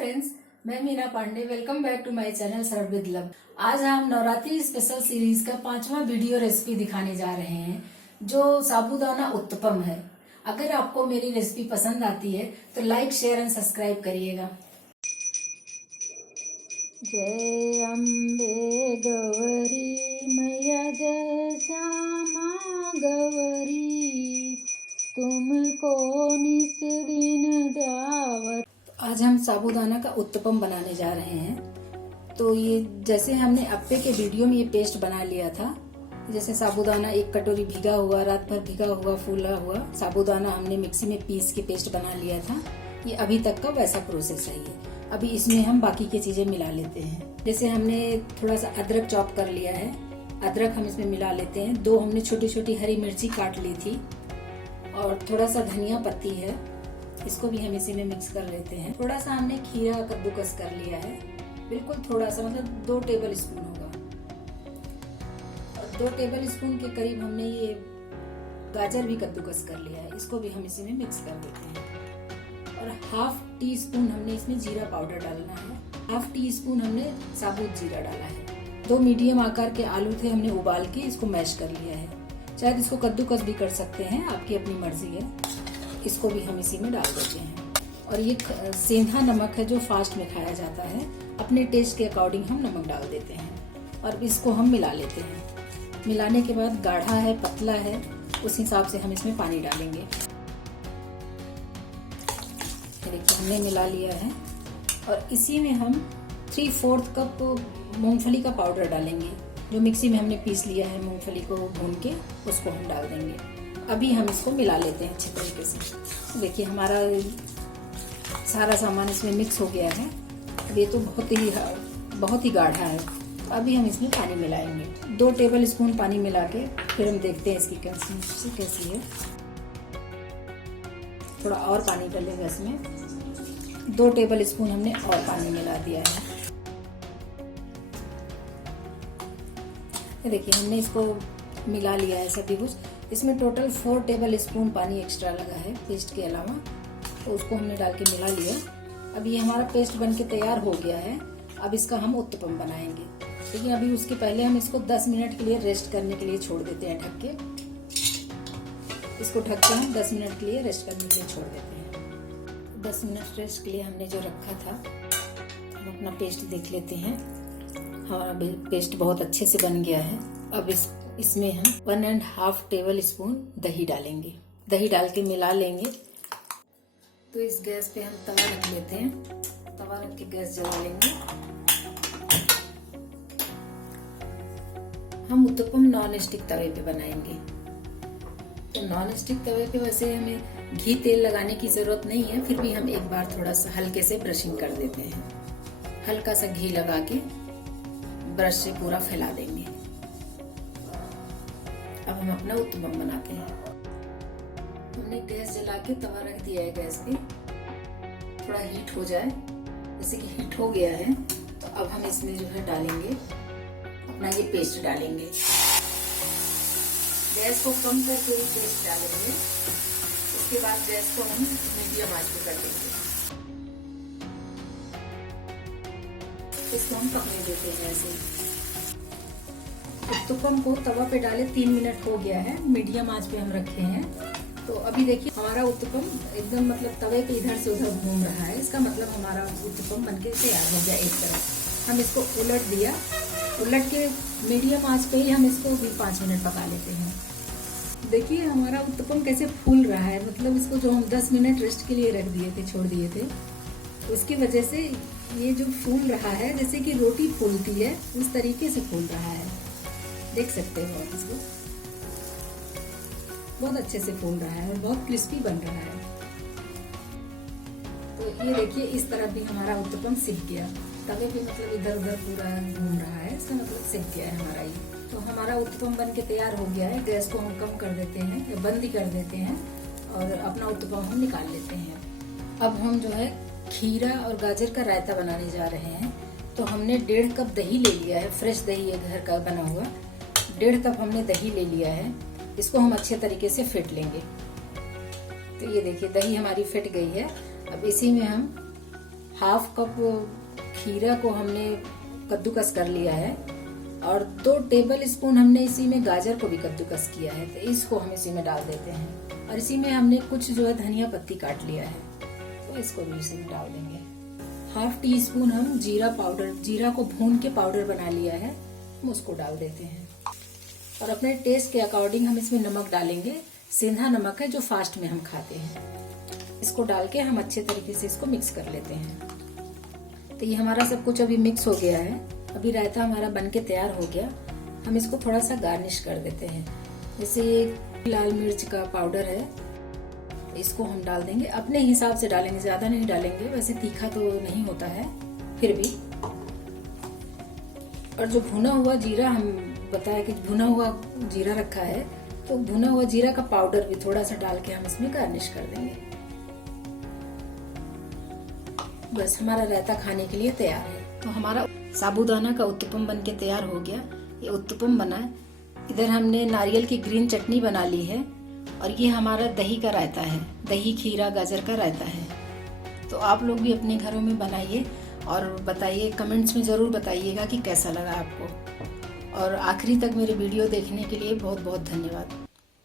Friends, मैं Meena Pandey. Welcome back to my channel serve with love. आज हम नवरात्रि स्पेशल सीरीज का 5वां वीडियो रेसिपी दिखाने जा रहे हैं, जो साबूदाना उत्तपम है। अगर आपको मेरी रेसिपी पसंद आती है तो लाइक, शेयर एंड सब्सक्राइब करिएगा। जय अम्बे गौरी मैया, जय श्यामा गौरी, तुमको निस दिन दावत। आज हम साबूदाना का उत्तपम बनाने जा रहे हैं। तो ये जैसे हमने अप्पे के वीडियो में ये पेस्ट बना लिया था, जैसे साबूदाना 1 कटोरी भीगा हुआ, रात भर भीगा हुआ, फूला हुआ साबूदाना हमने मिक्सी में पीस के पेस्ट बना लिया था। ये अभी तक का वैसा प्रोसेस है ये। अभी इसमें हम बाकी की चीजें मिला लेते हैं। जैसे हमने थोड़ा सा अदरक चॉप कर लिया है, अदरक हम इसमें मिला लेते हैं। 2 हमने छोटी छोटी हरी मिर्ची काट ली थी और थोड़ा सा धनिया पत्ती है, इसको भी हम इसी में मिक्स कर लेते हैं। थोड़ा सा हमने खीरा कद्दूकस कर लिया है, बिल्कुल थोड़ा सा, मतलब 2 टेबल स्पून होगा। और 2 टेबल स्पून के करीब हमने ये गाजर भी कद्दूकस कर लिया है, इसको भी हम इसी में मिक्स कर देते हैं। और 1/2 टी स्पून हमने इसमें जीरा पाउडर डालना है, 1/2 टी स्पून हमने साबुत जीरा डाला है। 2 मीडियम आकार के आलू थे, हमने उबाल के इसको मैश कर लिया है। शायद इसको कद्दूकस भी कर सकते हैं, आपकी अपनी मर्जी है। इसको भी हम इसी में डाल देते हैं। और ये सेंधा नमक है जो फास्ट में खाया जाता है, अपने टेस्ट के अकॉर्डिंग हम नमक डाल देते हैं और इसको हम मिला लेते हैं। मिलाने के बाद गाढ़ा है पतला है उस हिसाब से हम इसमें पानी डालेंगे। देखिए हमने मिला लिया है और इसी में हम 3/4 कप मूंगफली का पाउडर डालेंगे, जो मिक्सी में हमने पीस लिया है। मूंगफली को भून के उसको हम डाल देंगे। अभी हम इसको मिला लेते हैं अच्छे तरीके से। देखिए हमारा सारा सामान इसमें मिक्स हो गया है। अब ये तो बहुत ही गाढ़ा है। अभी हम इसमें पानी मिलाएंगे। 2 टेबल स्पून पानी मिला के फिर हम देखते हैं इसकी कंसिस्टेंसी कैसी है। थोड़ा और पानी डालेंगे इसमें। 2 टेबल स्पून हमने और पानी मिला दिया है। ये देखिए हमने इसको मिला लिया है सभी कुछ। इसमें टोटल 4 टेबल स्पून पानी एक्स्ट्रा लगा है पेस्ट के अलावा, तो उसको हमने डाल के मिला लिया। अब ये हमारा पेस्ट बनके तैयार हो गया है। अब इसका हम उत्तपम बनाएंगे, लेकिन अभी उसके पहले हम इसको 10 मिनट के लिए रेस्ट करने के लिए छोड़ देते हैं ढक के। इसको ढक के हम 10 मिनट के लिए रेस्ट करने के लिए छोड़ देते हैं। 10 मिनट रेस्ट के लिए हमने जो रखा था, हम अपना पेस्ट देख लेते हैं। हमारा पेस्ट बहुत अच्छे से बन गया है। अब इसमें हम 1.5 टेबल स्पून दही डालेंगे। दही डाल के मिला लेंगे। तो इस गैस पे हम तवा रख लेते हैं। तवा रख के गैस जला लेंगे। हम उत्तपम नॉन स्टिक तवे पे बनाएंगे। तो नॉन स्टिक तवे पे वैसे हमें घी तेल लगाने की जरूरत नहीं है, फिर भी हम एक बार थोड़ा सा हल्के से ब्रशिंग कर देते हैं। हल्का सा घी लगा के ब्रश से पूरा फैला देंगे। अब हम अपना उत्तपम बनाते हैं। हमने गैस जला के तवा रख दिया है गैस पे। थोड़ा हीट हो जाए, जैसे कि हीट हो गया है, तो अब हम इसमें जो है डालेंगे अपना ये पेस्ट डालेंगे। गैस को कम करके ही पेस्ट डालेंगे। उसके बाद गैस को हम मीडियम आंच पे कर देंगे। इसको हम पकने देते हैं ऐसे। उत्तपम को तवा पे डाले 3 मिनट हो गया है, मीडियम आंच पे हम रखे हैं। तो अभी देखिए हमारा उत्तपम एकदम मतलब तवे पे इधर से उधर घूम रहा है। इसका मतलब हमारा उत्तपम बनके तैयार हो गया एक तरफ। हम इसको उलट दिया, उलट के मीडियम आंच पे ही हम इसको भी 5 मिनट पका लेते हैं। देखिए हमारा उत्तपम कैसे फूल रहा है, मतलब इसको जो हम 10 मिनट रेस्ट के लिए रख दिए थे, छोड़ दिए थे, उसकी वजह से ये जो फूल रहा है, जैसे कि रोटी फूलती है उस तरीके से फूल रहा है। देख सकते हो आप इसको, बहुत अच्छे से फूल रहा है और बहुत क्रिस्पी बन रहा है। तो ये देखिए इस तरफ भी हमारा उत्तपम सिक गया। तवे पे मतलब इधर उधर पूरा घूम रहा है, इसका मतलब सिक गया है हमारा ये। तो हमारा उत्तपम बन के तैयार हो गया है। गैस को हम कम कर देते हैं या बंद ही कर देते हैं और अपना उत्तपम हम निकाल लेते हैं। अब हम जो है खीरा और गाजर का रायता बनाने जा रहे हैं। तो हमने 1.5 कप दही ले लिया है, फ्रेश दही है घर का बना हुआ। 1.5 कप हमने दही ले लिया है। इसको हम अच्छे तरीके से फेंट लेंगे। तो ये देखिए दही हमारी फेंट गई है। अब इसी में हम हाफ कप खीरा को हमने कद्दूकस कर लिया है और 2 टेबल स्पून हमने इसी में गाजर को भी कद्दूकस किया है, तो इसको हम इसी में डाल देते हैं। और इसी में हमने कुछ जो है धनिया पत्ती काट लिया है, तो इसको भी इसी में डाल देंगे। हाफ टी स्पून हम जीरा पाउडर, जीरा को भून के पाउडर बना लिया है, हम उसको डाल देते हैं। और अपने टेस्ट के अकॉर्डिंग हम इसमें नमक डालेंगे। सेंधा नमक है जो फास्ट में हम खाते हैं। इसको डाल के हम अच्छे तरीके से इसको मिक्स कर लेते हैं। तो ये हमारा सब कुछ अभी मिक्स हो गया है। अभी रायता हमारा बनके तैयार हो गया। हम इसको थोड़ा सा गार्निश कर देते हैं। जैसे ये लाल मिर्च का पाउडर है, इसको हम डाल देंगे, अपने हिसाब से डालेंगे, ज्यादा नहीं डालेंगे, वैसे तीखा तो नहीं होता है फिर भी। और जो भुना हुआ जीरा, हम बताया कि भुना हुआ जीरा रखा है, तो भुना हुआ जीरा का पाउडर भी थोड़ा सा डाल के हम इसमें गार्निश कर देंगे। बस हमारा रायता खाने के लिए तैयार है। तो हमारा साबूदाना का उत्तपम बनके तैयार हो गया। ये उत्तपम बना है। इधर हमने नारियल की ग्रीन चटनी बना ली है और ये हमारा दही का रायता है, दही खीरा गाजर का रायता है। तो आप लोग भी अपने घरों में बनाइए और बताइए, कमेंट्स में जरूर बताइएगा कि कैसा लगा आपको। और आखिरी तक मेरे वीडियो देखने के लिए बहुत बहुत धन्यवाद।